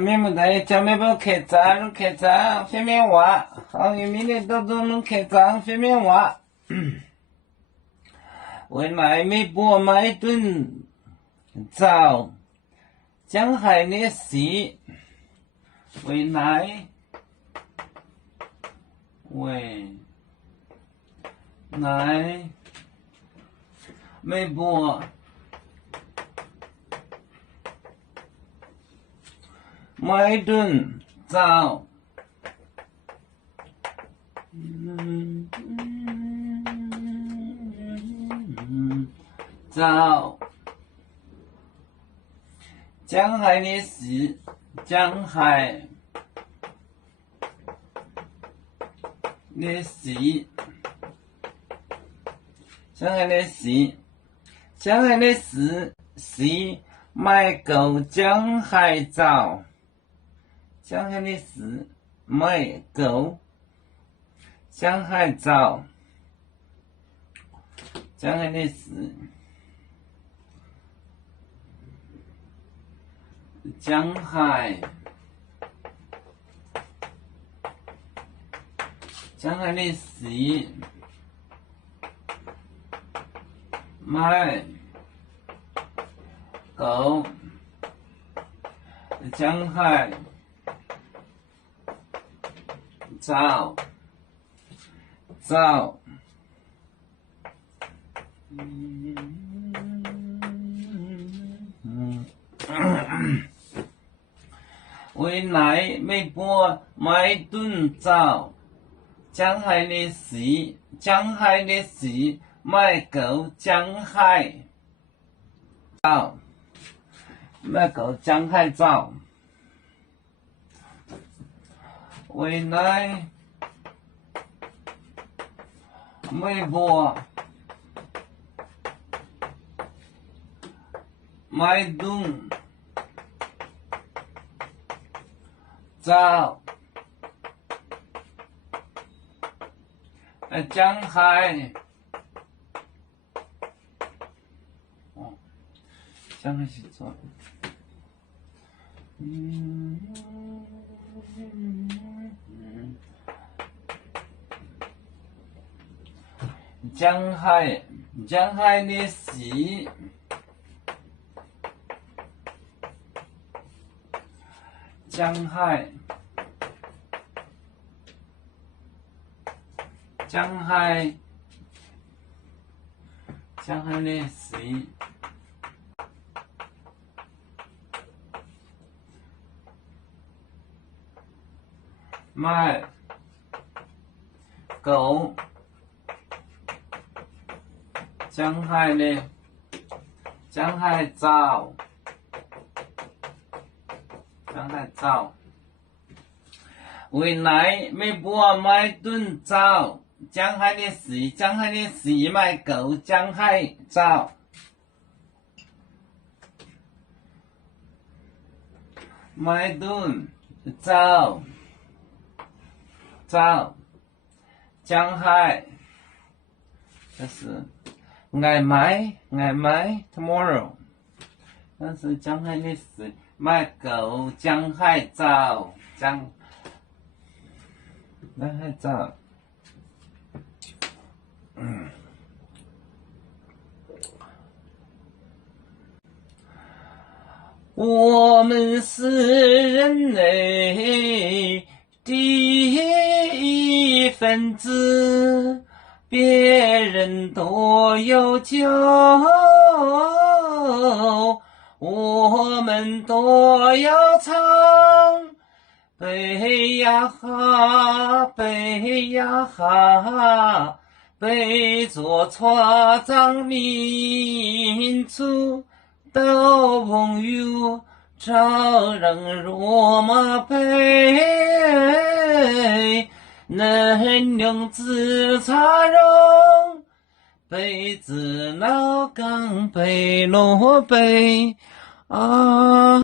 面目在叫面包开张，方便话，好有名的都能开张方便话。为来美波买顿早，江海的事，为来美波买顿早。早，江海的事，江海的事，江海的事，江海的事是买狗江海早，江海的事买狗江海早，江海的事。江海的事，买狗江海早。为来美波买顿早，江海的事，买狗江海早，买狗江海早。为来美波买顿早，江海，江海是早，江海的事，江海的事，买狗江海早，为来美波买顿早，江海的事，买狗江海早，买顿早，江海，这是爱买 tomorrow， 但是江海的事，买狗江海早，江海早。我们是人类的一份子，别人都有酒，我们都要唱。背呀哈，背呀哈，背着船长民族都朋友，招人若马背，能用自茶容，背子老岗背罗背啊。